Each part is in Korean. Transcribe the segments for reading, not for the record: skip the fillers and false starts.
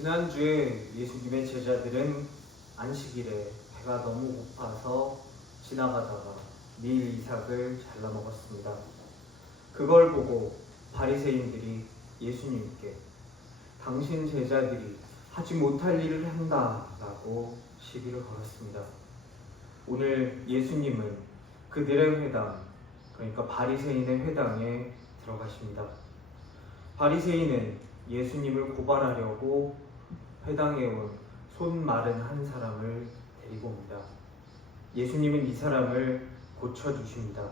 지난주에 예수님의 제자들은 안식일에 배가 너무 고파서 지나가다가 밀 이삭을 잘라 먹었습니다. 그걸 보고 바리새인들이 예수님께 당신 제자들이 하지 못할 일을 한다라고 시비를 걸었습니다. 오늘 예수님은 그들의 회당, 그러니까 바리새인의 회당에 들어가십니다. 바리새인은 예수님을 고발하려고 회당에 온 손 마른 한 사람을 데리고 옵니다. 예수님은 이 사람을 고쳐주십니다.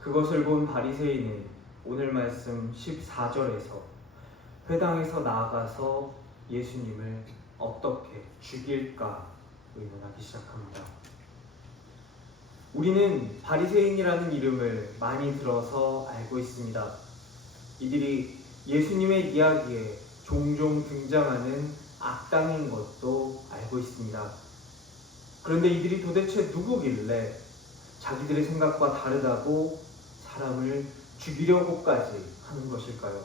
그것을 본 바리새인은 오늘 말씀 14절에서 회당에서 나아가서 예수님을 어떻게 죽일까 의논하기 시작합니다. 우리는 바리새인이라는 이름을 많이 들어서 알고 있습니다. 이들이 예수님의 이야기에 종종 등장하는 악당인 것도 알고 있습니다. 그런데 이들이 도대체 누구길래 자기들의 생각과 다르다고 사람을 죽이려고까지 하는 것일까요?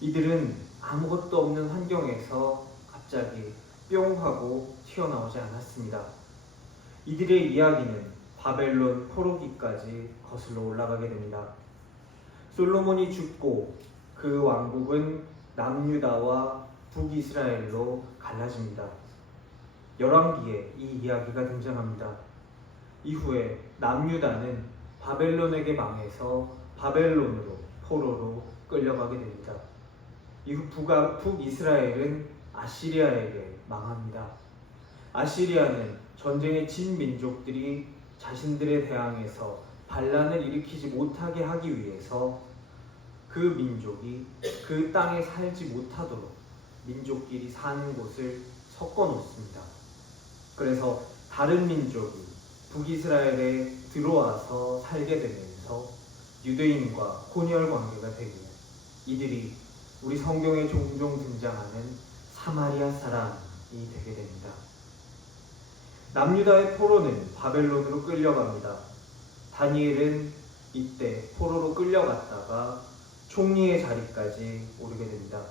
이들은 아무것도 없는 환경에서 갑자기 뿅 하고 튀어나오지 않았습니다. 이들의 이야기는 바벨론 포로기까지 거슬러 올라가게 됩니다. 솔로몬이 죽고 그 왕국은 남유다와 북이스라엘로 갈라집니다. 열왕기에 이 이야기가 등장합니다. 이후에 남유다는 바벨론에게 망해서 바벨론으로 포로로 끌려가게 됩니다. 이후 북이스라엘은 아시리아에게 망합니다. 아시리아는 전쟁에 진 민족들이 자신들에 대항해서 반란을 일으키지 못하게 하기 위해서 그 민족이 그 땅에 살지 못하도록 민족끼리 사는 곳을 섞어 놓습니다. 그래서 다른 민족이 북이스라엘에 들어와서 살게 되면서 유대인과 혼혈 관계가 되고 이들이 우리 성경에 종종 등장하는 사마리아 사람이 되게 됩니다. 남유다의 포로는 바벨론으로 끌려갑니다. 다니엘은 이때 포로로 끌려갔다가 총리의 자리까지 오르게 됩니다.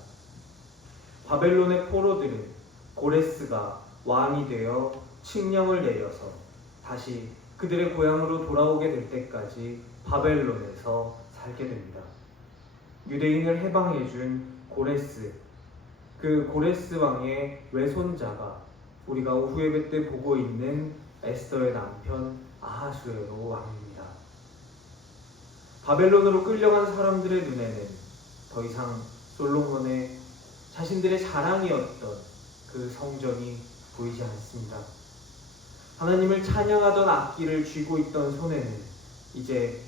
바벨론의 포로들은 고레스가 왕이 되어 칙령을 내려서 다시 그들의 고향으로 돌아오게 될 때까지 바벨론에서 살게 됩니다. 유대인을 해방해준 고레스, 그 고레스 왕의 외손자가 우리가 후예배 때 보고 있는 에스더의 남편 아하수에로 왕입니다. 바벨론으로 끌려간 사람들의 눈에는 더 이상 솔로몬의 자신들의 자랑이었던 그 성전이 보이지 않습니다. 하나님을 찬양하던 악기를 쥐고 있던 손에는 이제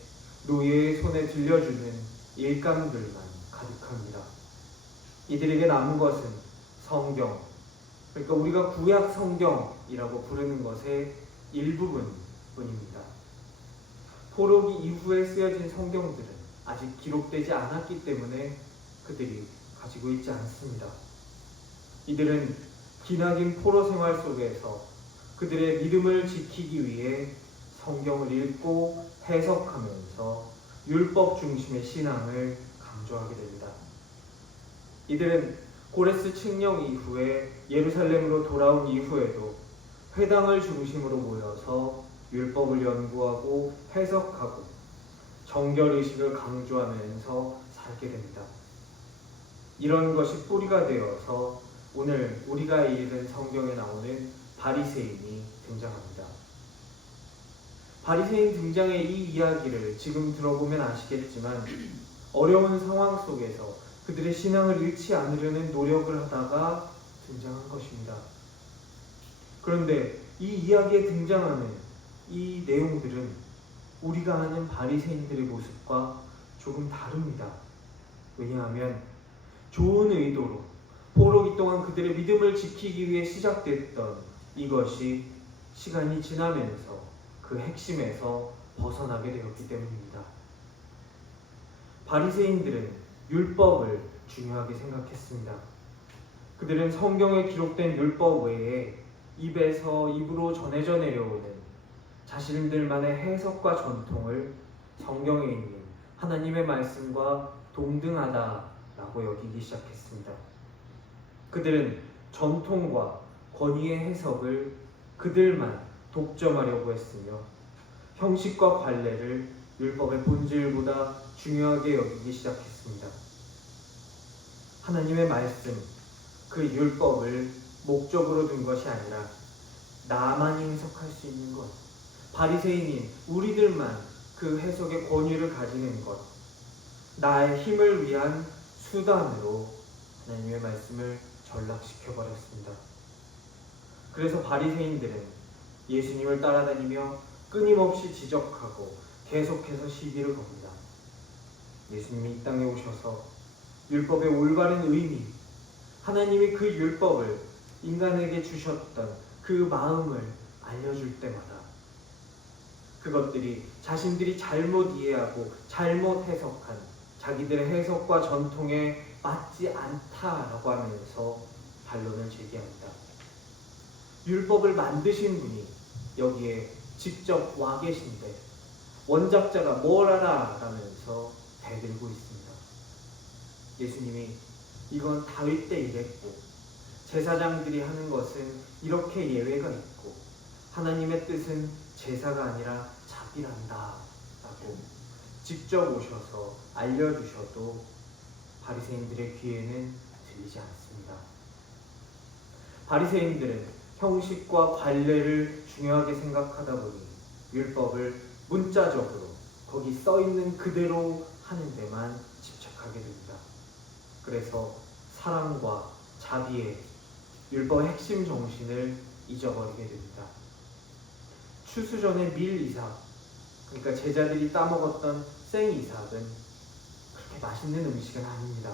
노예의 손에 들려주는 일감들만 가득합니다. 이들에게 남은 것은 성경, 그러니까 우리가 구약 성경이라고 부르는 것의 일부분뿐입니다. 포로기 이후에 쓰여진 성경들은 아직 기록되지 않았기 때문에 그들이 가지고 있지 않습니다. 이들은 기나긴 포로 생활 속에서 그들의 믿음을 지키기 위해 성경을 읽고 해석하면서 율법 중심의 신앙을 강조하게 됩니다. 이들은 고레스 칙령 이후에 예루살렘으로 돌아온 이후에도 회당을 중심으로 모여서 율법을 연구하고 해석하고 정결의식을 강조하면서 살게 됩니다. 이런 것이 뿌리가 되어서 오늘 우리가 읽은 성경에 나오는 바리새인이 등장합니다. 바리새인 등장의 이 이야기를 지금 들어보면 아시겠지만 어려운 상황 속에서 그들의 신앙을 잃지 않으려는 노력을 하다가 등장한 것입니다. 그런데 이 이야기에 등장하는 이 내용들은 우리가 아는 바리새인들의 모습과 조금 다릅니다. 왜냐하면 좋은 의도로 포로기 동안 그들의 믿음을 지키기 위해 시작됐던 이것이 시간이 지나면서 그 핵심에서 벗어나게 되었기 때문입니다. 바리새인들은 율법을 중요하게 생각했습니다. 그들은 성경에 기록된 율법 외에 입에서 입으로 전해져 내려오는 자신들만의 해석과 전통을 성경에 있는 하나님의 말씀과 동등하다라고 여기기 시작했습니다. 그들은 전통과 권위의 해석을 그들만 독점하려고 했으며 형식과 관례를 율법의 본질보다 중요하게 여기기 시작했습니다. 하나님의 말씀, 그 율법을 목적으로 둔 것이 아니라 나만이 해석할 수 있는 것, 바리새인인 우리들만 그 해석의 권위를 가지는 것, 나의 힘을 위한 수단으로 하나님의 말씀을 전락시켜버렸습니다. 그래서 바리새인들은 예수님을 따라다니며 끊임없이 지적하고 계속해서 시비를 겁니다. 예수님이 이 땅에 오셔서 율법의 올바른 의미, 하나님이 그 율법을 인간에게 주셨던 그 마음을 알려줄 때마다 그것들이 자신들이 잘못 이해하고 잘못 해석한 자기들의 해석과 전통에 맞지 않다라고 하면서 반론을 제기합니다. 율법을 만드신 분이 여기에 직접 와 계신데 원작자가 뭘 알아? 라면서 대들고 있습니다. 예수님이 이건 다윗 때 이랬고 제사장들이 하는 것은 이렇게 예외가 있고 하나님의 뜻은 제사가 아니라 자비란다 라고 직접 오셔서 알려주셔도 바리새인들의 귀에는 들리지 않습니다. 바리새인들은 형식과 관례를 중요하게 생각하다 보니 율법을 문자적으로 거기 써있는 그대로 하는 데만 집착하게 됩니다. 그래서 사랑과 자비의 율법의 핵심 정신을 잊어버리게 됩니다. 추수전의 밀 이삭, 그러니까 제자들이 따먹었던 생 이삭은 그렇게 맛있는 음식은 아닙니다.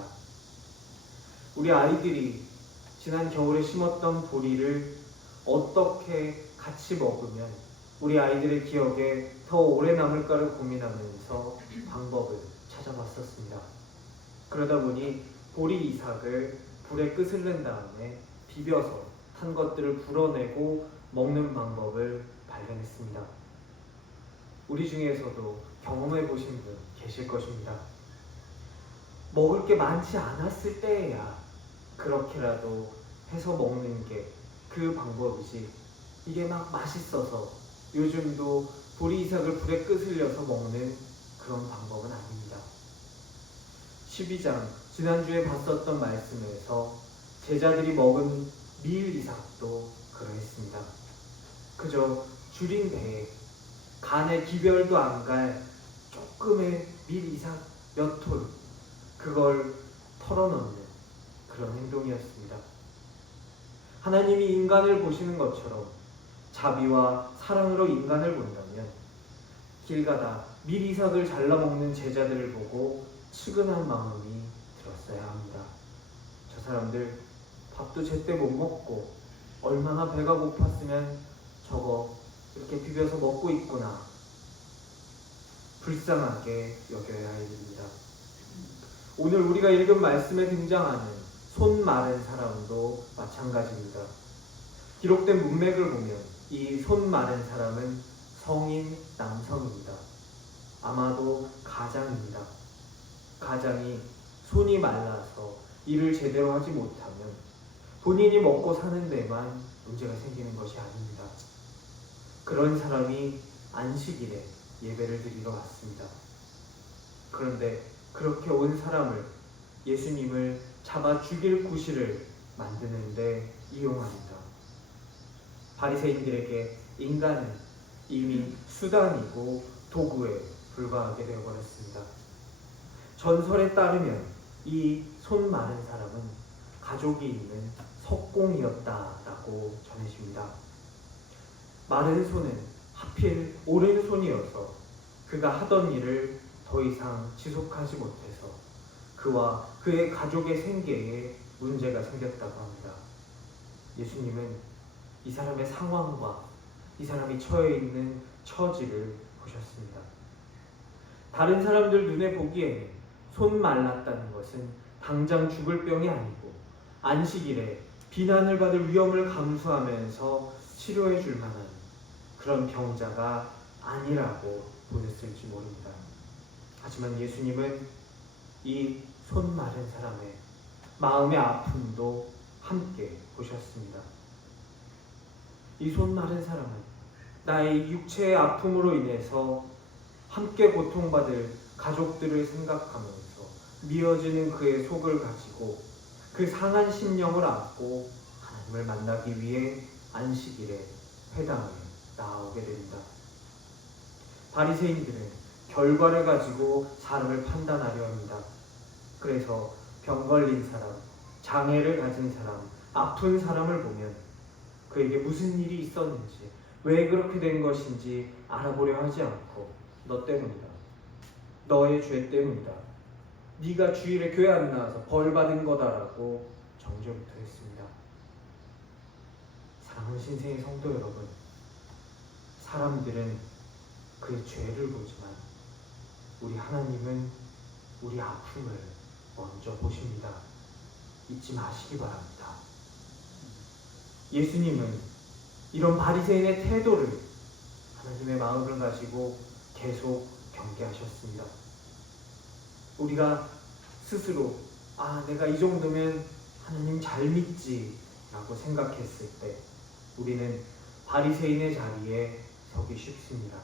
우리 아이들이 지난 겨울에 심었던 보리를 어떻게 같이 먹으면 우리 아이들의 기억에 더 오래 남을까를 고민하면서 방법을 찾아봤었습니다. 그러다 보니 보리 이삭을 불에 끝을 낸 다음에 비벼서 탄 것들을 불어내고 먹는 방법을 발견했습니다. 우리 중에서도 경험해 보신 분 계실 것입니다. 먹을 게 많지 않았을 때에야 그렇게라도 해서 먹는 게 그 방법이지, 이게 막 맛있어서 요즘도 보리 이삭을 불에 끄슬려서 먹는 그런 방법은 아닙니다. 12장 지난주에 봤었던 말씀에서 제자들이 먹은 밀 이삭도 그러했습니다. 그저 줄인 배에 간의 기별도 안 갈 조금의 밀 이삭 몇 톨, 그걸 털어넣는 그런 행동이었습니다. 하나님이 인간을 보시는 것처럼 자비와 사랑으로 인간을 본다면 길 가다 밀 이삭을 잘라먹는 제자들을 보고 측은한 마음이 들었어야 합니다. 저 사람들 밥도 제때 못 먹고 얼마나 배가 고팠으면 저거 이렇게 비벼서 먹고 있구나. 불쌍하게 여겨야 할 일입니다. 오늘 우리가 읽은 말씀에 등장하는 손 마른 사람도 마찬가지입니다. 기록된 문맥을 보면 이 손 마른 사람은 성인 남성입니다. 아마도 가장입니다. 가장이 손이 말라서 일을 제대로 하지 못하면 본인이 먹고 사는 데만 문제가 생기는 것이 아닙니다. 그런 사람이 안식일에 예배를 드리러 왔습니다. 그런데 그렇게 온 사람을 예수님을 잡아 죽일 구실을 만드는데 이용합니다. 바리새인들에게 인간은 이미 수단이고 도구에 불과하게 되어버렸습니다. 전설에 따르면 이 손 마른 사람은 가족이 있는 석공이었다라고 전해집니다. 마른 손은 하필 오른손이어서 그가 하던 일을 더 이상 지속하지 못해서 그와 그의 가족의 생계에 문제가 생겼다고 합니다. 예수님은 이 사람의 상황과 이 사람이 처해 있는 처지를 보셨습니다. 다른 사람들 눈에 보기에는 손 말랐다는 것은 당장 죽을 병이 아니고 안식일에 비난을 받을 위험을 감수하면서 치료해 줄 만한 그런 병자가 아니라고 보였을지 모릅니다. 하지만 예수님은 이 손 마른 사람의 마음의 아픔도 함께 보셨습니다. 이 손 마른 사람은 나의 육체의 아픔으로 인해서 함께 고통받을 가족들을 생각하면서 미어지는 그의 속을 가지고 그 상한 심령을 안고 하나님을 만나기 위해 안식일에 회당에 나오게 됩니다. 바리새인들은 결과를 가지고 사람을 판단하려 합니다. 그래서 병 걸린 사람, 장애를 가진 사람, 아픈 사람을 보면 그에게 무슨 일이 있었는지, 왜 그렇게 된 것인지 알아보려 하지 않고 너 때문이다. 너의 죄 때문이다. 네가 주일에 교회 안 나와서 벌 받은 거다라고 정죄부터 했습니다. 사랑하는 신생의 성도 여러분, 사람들은 그의 죄를 보지만 우리 하나님은 우리 아픔을 먼저 보십니다. 잊지 마시기 바랍니다. 예수님은 이런 바리새인의 태도를 하나님의 마음을 가지고 계속 경계하셨습니다. 우리가 스스로 내가 이 정도면 하나님 잘 믿지 라고 생각했을 때 우리는 바리새인의 자리에 서기 쉽습니다.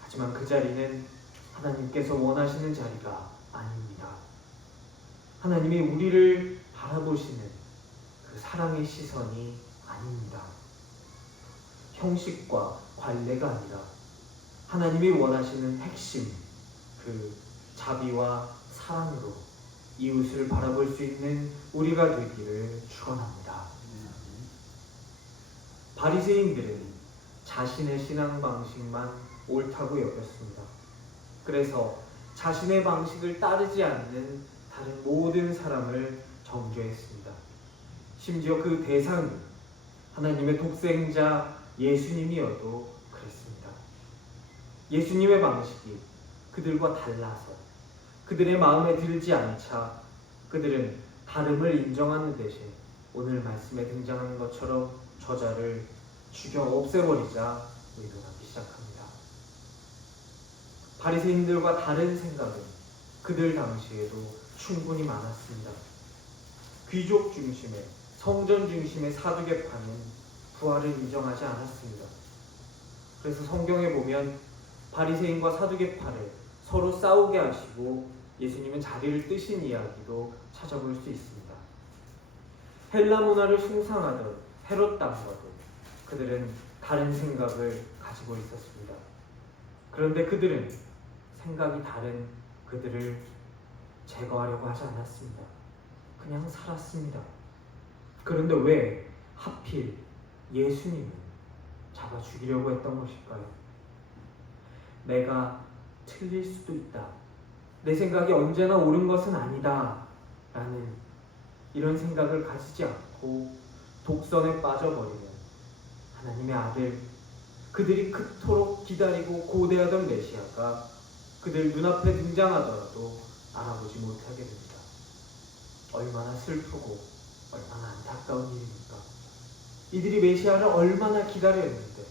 하지만 그 자리는 하나님께서 원하시는 자리가 아닙니다. 하나님이 우리를 바라보시는 그 사랑의 시선이 아닙니다. 형식과 관례가 아니라 하나님이 원하시는 핵심, 그 자비와 사랑으로 이웃을 바라볼 수 있는 우리가 되기를 축원합니다. 바리새인들은 자신의 신앙 방식만 옳다고 여겼습니다. 그래서 자신의 방식을 따르지 않는 다른 모든 사람을 정죄했습니다. 심지어 그 대상이 하나님의 독생자 예수님이어도 그랬습니다. 예수님의 방식이 그들과 달라서 그들의 마음에 들지 않자 그들은 다름을 인정하는 대신 오늘 말씀에 등장하는 것처럼 저자를 죽여 없애버리자 의논하기 시작합니다. 바리새인들과 다른 생각은 그들 당시에도 충분히 많았습니다. 귀족 중심의 성전 중심의 사두개파는 부활을 인정하지 않았습니다. 그래서 성경에 보면 바리새인과 사두개파를 서로 싸우게 하시고 예수님은 자리를 뜨신 이야기도 찾아볼 수 있습니다. 헬라 문화를 숭상하던 헤롯 당과도 그들은 다른 생각을 가지고 있었습니다. 그런데 그들은 생각이 다른 그들을 제거하려고 하지 않았습니다. 그냥 살았습니다. 그런데 왜 하필 예수님을 잡아 죽이려고 했던 것일까요? 내가 틀릴 수도 있다. 내 생각이 언제나 옳은 것은 아니다. 라는 이런 생각을 가지지 않고 독선에 빠져버리는 하나님의 아들, 그들이 그토록 기다리고 고대하던 메시아가 그들 눈앞에 등장하더라도 알아보지 못하게 됩니다. 얼마나 슬프고 얼마나 안타까운 일입니까? 이들이 메시아를 얼마나 기다렸는데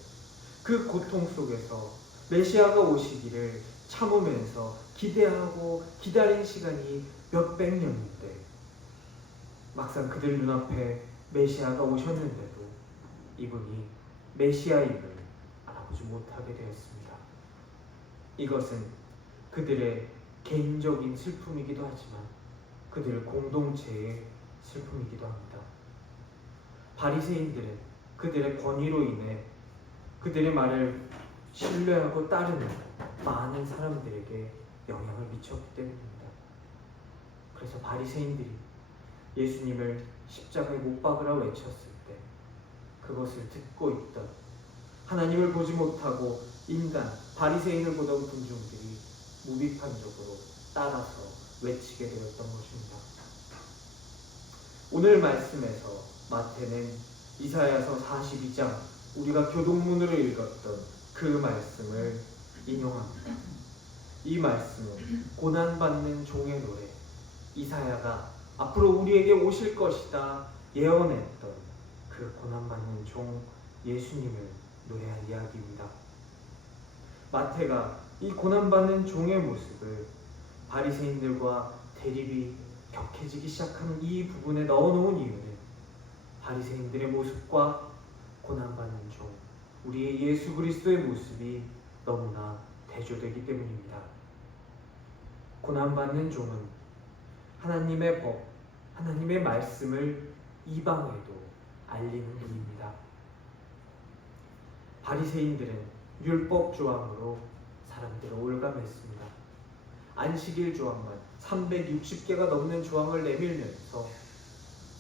그 고통 속에서 메시아가 오시기를 참으면서 기대하고 기다린 시간이 몇백 년인데 막상 그들 눈앞에 메시아가 오셨는데도 이분이 메시아임을 알아보지 못하게 되었습니다. 이것은 그들의 개인적인 슬픔이기도 하지만 그들 공동체의 슬픔이기도 합니다. 바리새인들은 그들의 권위로 인해 그들의 말을 신뢰하고 따르는 많은 사람들에게 영향을 미쳤기 때문입니다. 그래서 바리새인들이 예수님을 십자가에 못 박으라 외쳤을 때 그것을 듣고 있던 하나님을 보지 못하고 인간, 바리새인을 보던 군중들이 무비판적으로 따라서 외치게 되었던 것입니다. 오늘 말씀에서 마태는 이사야서 42장 우리가 교동문으로 읽었던 그 말씀을 인용합니다. 이 말씀은 고난받는 종의 노래, 이사야가 앞으로 우리에게 오실 것이다 예언했던 그 고난받는 종 예수님을 노래한 이야기입니다. 마태가 이 고난받는 종의 모습을 바리새인들과 대립이 격해지기 시작하는 이 부분에 넣어놓은 이유는 바리새인들의 모습과 고난받는 종 우리의 예수 그리스도의 모습이 너무나 대조되기 때문입니다. 고난받는 종은 하나님의 법, 하나님의 말씀을 이방에도 알리는 분입니다. 바리새인들은 율법 조항으로 사람들을 올감했습니다. 안식일 조항만 360개가 넘는 조항을 내밀면서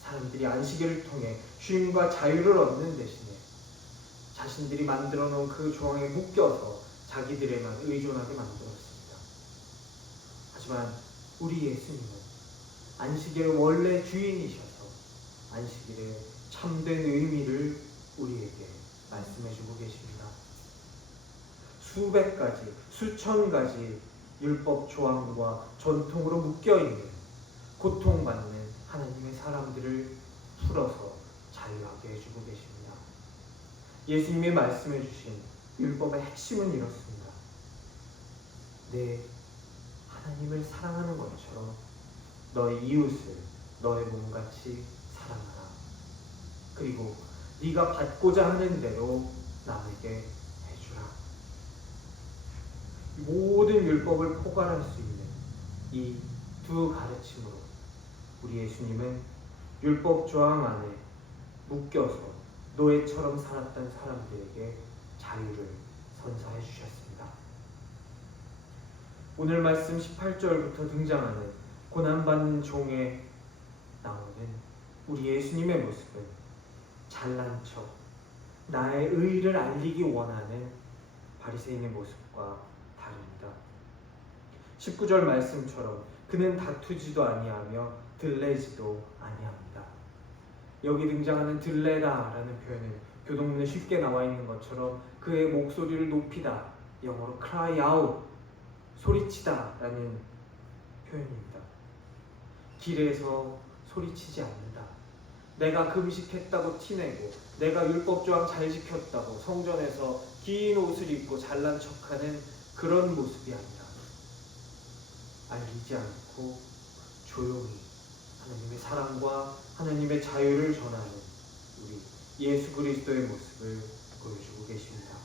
사람들이 안식일을 통해 쉼과 자유를 얻는 대신에 자신들이 만들어 놓은 그 조항에 묶여서 자기들에만 의존하게 만들었습니다. 하지만 우리 예수님은 안식일의 원래 주인이셔서 안식일의 참된 의미를 우리에게 말씀해주고 계십니다. 수백 가지, 수천 가지 율법 조항과 전통으로 묶여있는 고통받는 하나님의 사람들을 풀어서 자유하게 해주고 계십니다. 예수님이 말씀해 주신 율법의 핵심은 이렇습니다. 내 하나님을 사랑하는 것처럼 너의 이웃을 너의 몸같이 사랑하라. 그리고 네가 받고자 하는 대로 남에게 해주라. 모든 율법을 포괄할 수 있는 이 두 가르침으로 우리 예수님은 율법 조항 안에 묶여서 노예처럼 살았던 사람들에게 자유를 선사해 주셨습니다. 오늘 말씀 18절부터 등장하는 고난받는 종에 나오는 우리 예수님의 모습은 잘난 척, 나의 의의를 알리기 원하는 바리새인의 모습과 다릅니다. 19절 말씀처럼 그는 다투지도 아니하며 들레지도 아니합니다. 여기 등장하는 들레다라는 표현은 교동문에 쉽게 나와 있는 것처럼 그의 목소리를 높이다, 영어로 cry out, 소리치다 라는 표현입니다. 길에서 소리치지 않는다. 내가 금식했다고 티내고 내가 율법조항 잘 지켰다고 성전에서 긴 옷을 입고 잘난 척하는 그런 모습이 아니라 알리지 않고 조용히 하나님의 사랑과 하나님의 자유를 전하는 우리 예수 그리스도의 모습을 보여주고 계십니다.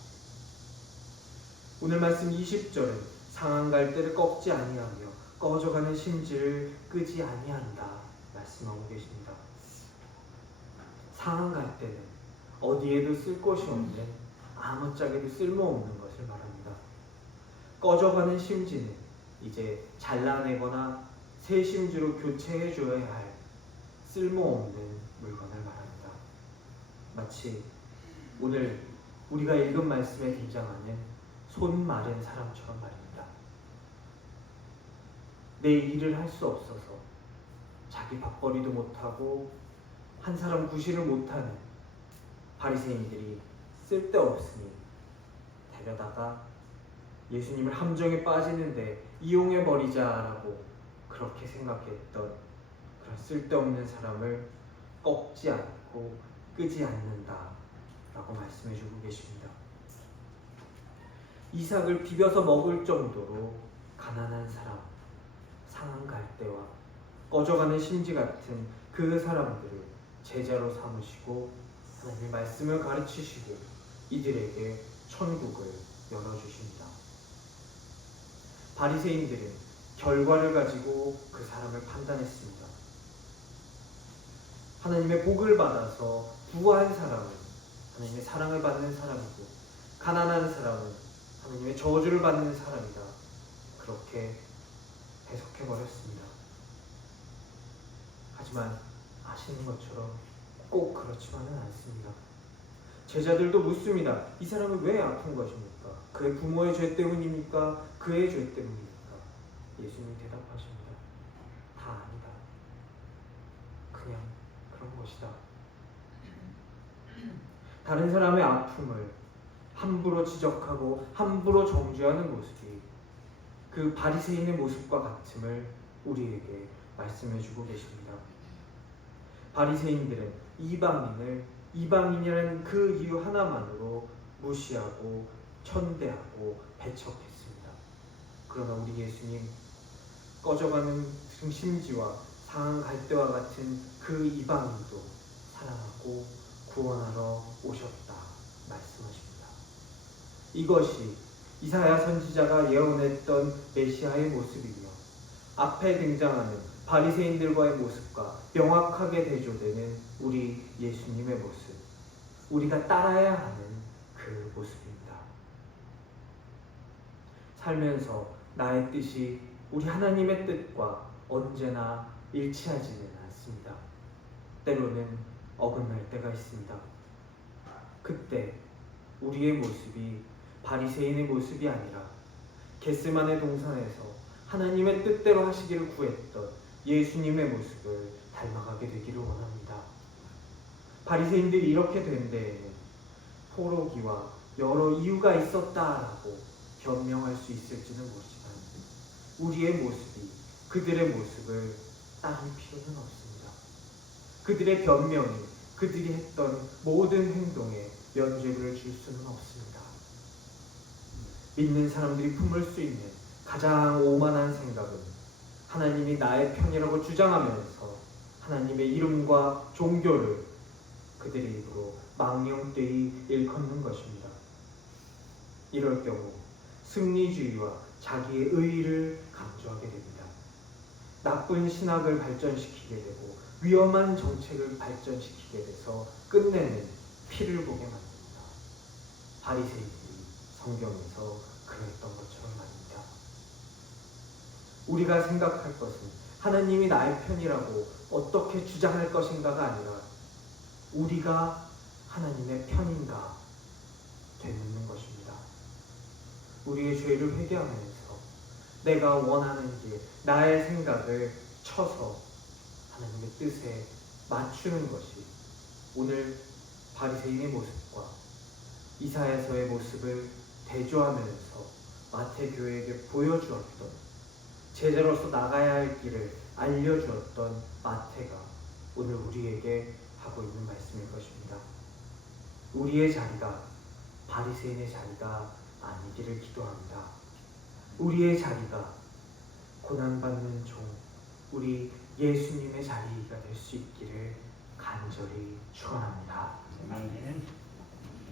오늘 말씀 20절은 상한 갈대를 꺾지 아니하며 꺼져가는 심지를 끄지 아니한다 말씀하고 계십니다. 상한 갈대는 어디에도 쓸 곳이 없는 아무짝에도 쓸모없는 것을 말합니다. 꺼져가는 심지는 이제 잘라내거나 새 심지로 교체해줘야 할 쓸모없는 물건을 말합니다. 마치 오늘 우리가 읽은 말씀에 등장하는 손 마른 사람처럼 말입니다. 내 일을 할 수 없어서 자기 밥벌이도 못하고 한 사람 구실을 못하는 바리새인들이 쓸데없으니 데려다가 예수님을 함정에 빠지는데 이용해버리자라고 그렇게 생각했던 그런 쓸데없는 사람을 꺾지 않고 끄지 않는다 라고 말씀해주고 계십니다. 이삭을 비벼서 먹을 정도로 가난한 사람, 상한 갈대와 꺼져가는 심지 같은 그 사람들을 제자로 삼으시고 하나님의 말씀을 가르치시고 이들에게 천국을 열어주십니다. 바리새인들은 결과를 가지고 그 사람을 판단했습니다. 하나님의 복을 받아서 부한 사람은 하나님의 사랑을 받는 사람이고 가난한 사람은 하나님의 저주를 받는 사람이다. 그렇게 해석해버렸습니다. 하지만 아시는 것처럼 꼭 그렇지만은 않습니다. 제자들도 묻습니다. 이 사람은 왜 아픈 것입니까? 그의 부모의 죄 때문입니까? 그의 죄 때문입니까? 예수님이 대답하십니다. 다 아니다. 그냥 그런 것이다. 다른 사람의 아픔을 함부로 지적하고 함부로 정죄하는 모습이 그 바리새인의 모습과 같음을 우리에게 말씀해주고 계십니다. 바리새인들은 이방인이라는 그 이유 하나만으로 무시하고 천대하고 배척했습니다. 그러나 우리 예수님 꺼져가는 심지와 상한 갈대와 같은 그 이방인도 사랑하고 구원하러 오셨다 말씀하십니다. 이것이 이사야 선지자가 예언했던 메시아의 모습이며 앞에 등장하는 바리새인들과의 모습과 명확하게 대조되는 우리 예수님의 모습, 우리가 따라야 하는 그 모습입니다. 살면서 나의 뜻이 우리 하나님의 뜻과 언제나 일치하지는 않습니다. 때로는 어긋날 때가 있습니다. 그때 우리의 모습이 바리새인의 모습이 아니라 겟세마네 동산에서 하나님의 뜻대로 하시기를 구했던 예수님의 모습을 닮아가게 되기를 원합니다. 바리새인들이 이렇게 된 데에는 포로기와 여러 이유가 있었다라고 변명할 수 있을지는 모르지만 우리의 모습이 그들의 모습을 따를 필요는 없습니다. 그들의 변명이 그들이 했던 모든 행동에 면죄부를 줄 수는 없습니다. 믿는 사람들이 품을 수 있는 가장 오만한 생각은 하나님이 나의 편이라고 주장하면서 하나님의 이름과 종교를 그들의 입으로 망령되이 일컫는 것입니다. 이럴 경우 승리주의와 자기의 의의를 강조하게 됩니다. 나쁜 신학을 발전시키게 되고 위험한 정책을 발전시키게 돼서 끝내는 피를 보게 만듭니다. 바리새인들이 성경에서 그랬던 것처럼 말입니다. 우리가 생각할 것은 하나님이 나의 편이라고 어떻게 주장할 것인가가 아니라 우리가 하나님의 편인가 되묻는 것입니다. 우리의 죄를 회개하면서 내가 원하는 길, 나의 생각을 쳐서 하나님의 뜻에 맞추는 것이 오늘 바리새인의 모습과 이사야서의 모습을 대조하면서 마태교회에게 보여주었던, 제자로서 나가야 할 길을 알려주었던 마태가 오늘 우리에게 하고 있는 말씀일 것입니다. 우리의 자리가 바리새인의 자리가 아니기를 기도합니다. 우리의 자리가 고난받는 종, 우리 예수님의 자리가 될 수 있기를 간절히 축원합니다. 아멘.